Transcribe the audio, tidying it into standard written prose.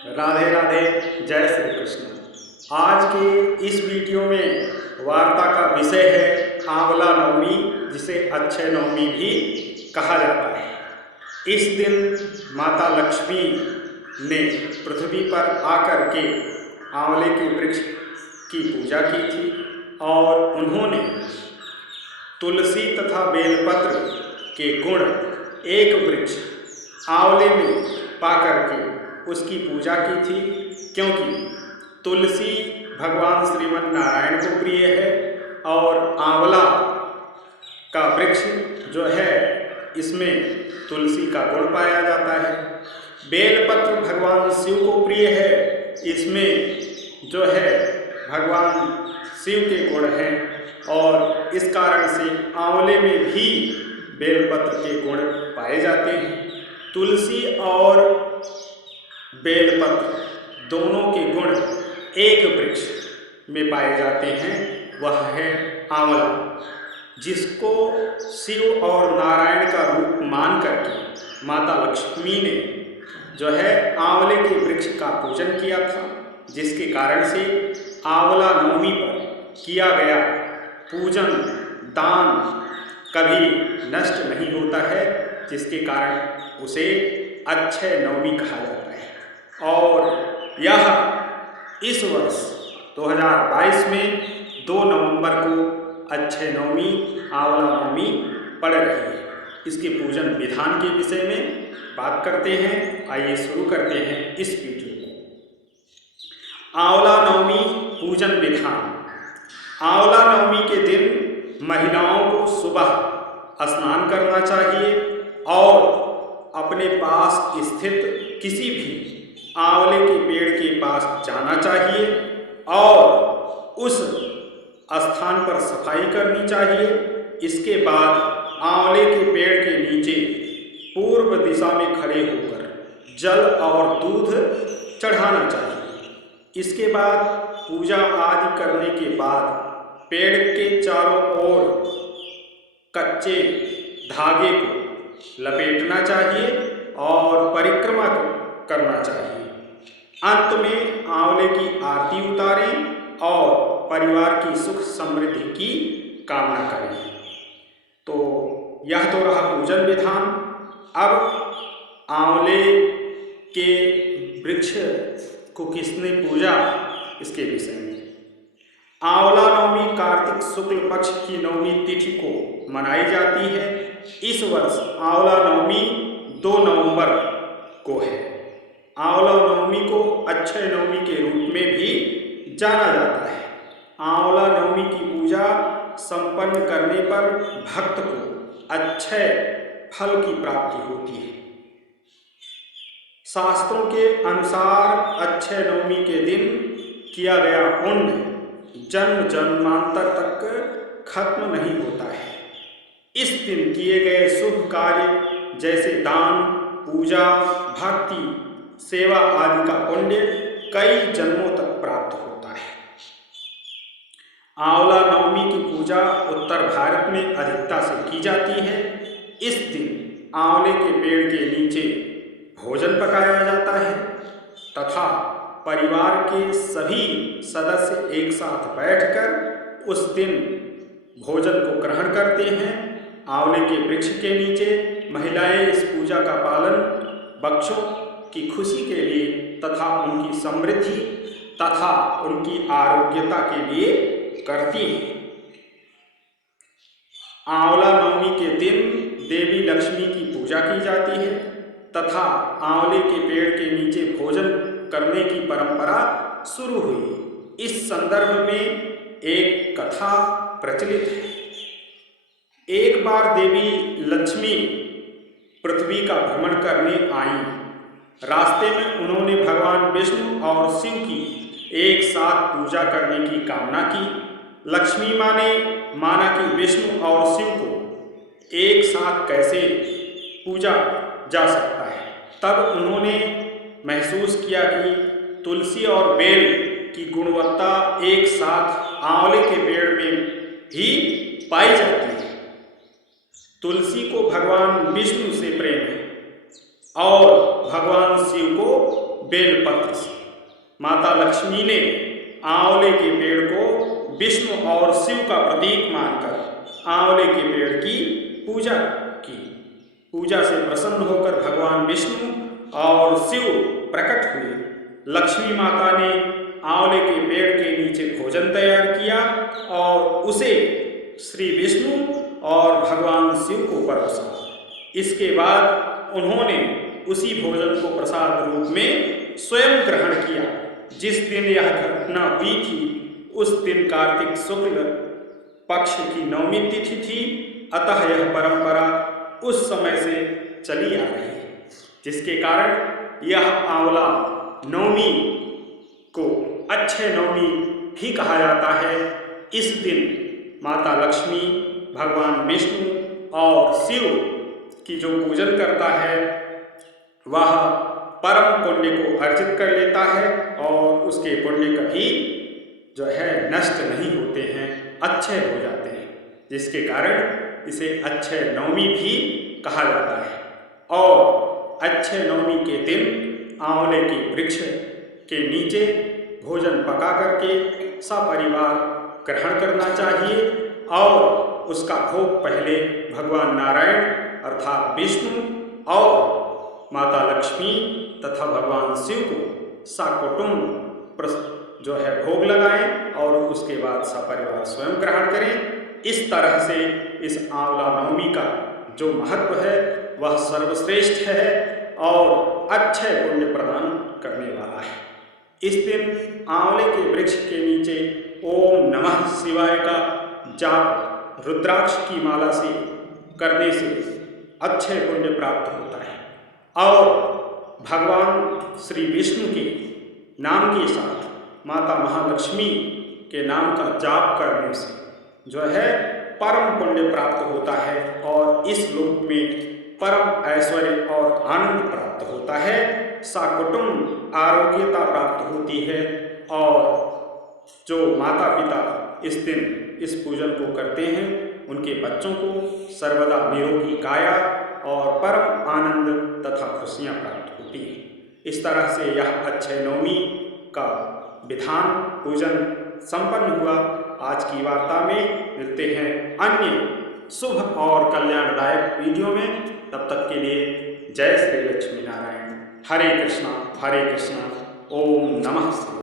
राधे राधे, जय श्री कृष्ण। आज के इस वीडियो में वार्ता का विषय है आंवला नवमी, जिसे अक्षय नवमी भी कहा जाता है। इस दिन माता लक्ष्मी ने पृथ्वी पर आकर के आंवले के वृक्ष की पूजा की थी और उन्होंने तुलसी तथा बेलपत्र के गुण एक वृक्ष आंवले में पाकर के उसकी पूजा की थी, क्योंकि तुलसी भगवान श्रीमन नारायण को प्रिय है और आंवला का वृक्ष जो है इसमें तुलसी का गुण पाया जाता है। बेलपत्र भगवान शिव को प्रिय है, इसमें जो है भगवान शिव के गुण हैं और इस कारण से आंवले में भी बेलपत्र के गुण पाए जाते हैं। तुलसी और बेलपत्र दोनों के गुण एक वृक्ष में पाए जाते हैं, वह है आंवला, जिसको शिव और नारायण का रूप मान करके माता लक्ष्मी ने जो है आंवले के वृक्ष का पूजन किया था, जिसके कारण से आंवला नवमी पर किया गया पूजन दान कभी नष्ट नहीं होता है, जिसके कारण उसे अक्षय नवमी कहा जाता है। और यह इस वर्ष 2022 में 2 नवंबर को अक्षय नवमी आंवला नवमी पड़ रही है। इसके पूजन विधान के विषय में बात करते हैं। आइए शुरू करते हैं इस वीडियो को। आंवला नवमी पूजन विधान। आंवला नवमी के दिन महिलाओं को सुबह स्नान करना चाहिए और अपने पास स्थित किसी भी आंवले के पेड़ के पास जाना चाहिए और उस स्थान पर सफाई करनी चाहिए। इसके बाद आंवले के पेड़ के नीचे पूर्व दिशा में खड़े होकर जल और दूध चढ़ाना चाहिए। इसके बाद पूजा आदि करने के बाद पेड़ के चारों ओर कच्चे धागे को लपेटना चाहिए और परिक्रमा करना चाहिए। अंत में आंवले की आरती उतारें और परिवार की सुख समृद्धि की कामना करें। तो यह तो रहा पूजन विधान। अब आंवले के वृक्ष को किसने पूजा, इसके विषय में। आंवला नवमी कार्तिक शुक्ल पक्ष की नवमी तिथि को मनाई जाती है। इस वर्ष आंवला नवमी 2 नवंबर को है। आंवला नवमी को अक्षय नवमी के रूप में भी जाना जाता है। आंवला नवमी की पूजा संपन्न करने पर भक्त को अक्षय फल की प्राप्ति होती है। शास्त्रों के अनुसार अक्षय नवमी के दिन किया गया पुण्य जन्म जन्मांतर तक खत्म नहीं होता है। इस दिन किए गए शुभ कार्य जैसे दान, पूजा, भक्ति, सेवा आदि का पुण्य कई जन्मों तक प्राप्त होता है। आंवला नवमी की पूजा उत्तर भारत में अधिकता से की जाती है। इस दिन आंवले के पेड़ के नीचे भोजन पकाया जाता है तथा परिवार के सभी सदस्य एक साथ बैठकर उस दिन भोजन को ग्रहण करते हैं। आंवले के वृक्ष के नीचे महिलाएं इस पूजा का पालन बच्चों की खुशी के लिए तथा उनकी समृद्धि तथा उनकी आरोग्यता के लिए करती हैं। आंवला नवमी के दिन देवी लक्ष्मी की पूजा की जाती है तथा आंवले के पेड़ के नीचे भोजन करने की परंपरा शुरू हुई। इस संदर्भ में एक कथा प्रचलित है। एक बार देवी लक्ष्मी पृथ्वी का भ्रमण करने आई। रास्ते में उन्होंने भगवान विष्णु और शिव की एक साथ पूजा करने की कामना की। लक्ष्मी माँ ने माना कि विष्णु और शिव को एक साथ कैसे पूजा जा सकता है। तब उन्होंने महसूस किया कि तुलसी और बेल की गुणवत्ता एक साथ आंवले के पेड़ में भी पाई जाती है। तुलसी को भगवान विष्णु से प्रेम है और भगवान शिव को बेलपत्र से। माता लक्ष्मी ने आंवले के पेड़ को विष्णु और शिव का प्रतीक मानकर आंवले के पेड़ की पूजा की। पूजा से प्रसन्न होकर भगवान विष्णु और शिव प्रकट हुए। लक्ष्मी माता ने आंवले के पेड़ के नीचे भोजन तैयार किया और उसे श्री विष्णु और भगवान शिव को परोसा। इसके बाद उन्होंने उसी भोजन को प्रसाद रूप में स्वयं ग्रहण किया। जिस दिन यह घटना हुई थी उस दिन कार्तिक शुक्ल पक्ष की नवमी तिथि थी, अतः यह परंपरा उस समय से चली आ रही है, जिसके कारण यह आंवला नवमी को अक्षय नवमी भी कहा जाता है। इस दिन माता लक्ष्मी, भगवान विष्णु और शिव की जो पूजन करता है वह परम पुण्य को अर्जित कर लेता है और उसके पुण्य कभी जो है नष्ट नहीं होते हैं, अक्षय हो जाते हैं, जिसके कारण इसे अक्षय नवमी भी कहा जाता है। और अक्षय नवमी के दिन आंवले के वृक्ष के नीचे भोजन पका करके सपरिवार ग्रहण करना चाहिए और उसका भोग पहले भगवान नारायण अर्थात विष्णु और माता लक्ष्मी तथा भगवान शिव को सकुटुंब जो है भोग लगाएं और उसके बाद सपरिवार स्वयं ग्रहण करें। इस तरह से इस आंवला नवमी का जो महत्व है वह सर्वश्रेष्ठ है और अक्षय पुण्य प्रदान करने वाला है। इस दिन आंवले के वृक्ष के नीचे ओम नमः शिवाय का जाप रुद्राक्ष की माला से करने से अक्षय पुण्य प्राप्त होता है और भगवान श्री विष्णु के नाम के साथ माता महालक्ष्मी के नाम का जाप करने से जो है परम पुण्य प्राप्त होता है और इस लोक में परम ऐश्वर्य और आनंद प्राप्त होता है, सकुटुंब आरोग्यता प्राप्त होती है और जो माता पिता इस दिन इस पूजन को करते हैं उनके बच्चों को सर्वदा निरोगी काया और परम आनंद तथा खुशियाँ प्राप्त होती हैं। इस तरह से यह अक्षय नवमी का विधान पूजन संपन्न हुआ। आज की वार्ता में मिलते हैं अन्य शुभ और कल्याणदायक वीडियो में। तब तक के लिए जय श्री लक्ष्मी नारायण। हरे कृष्णा ओम नमः शिवाय।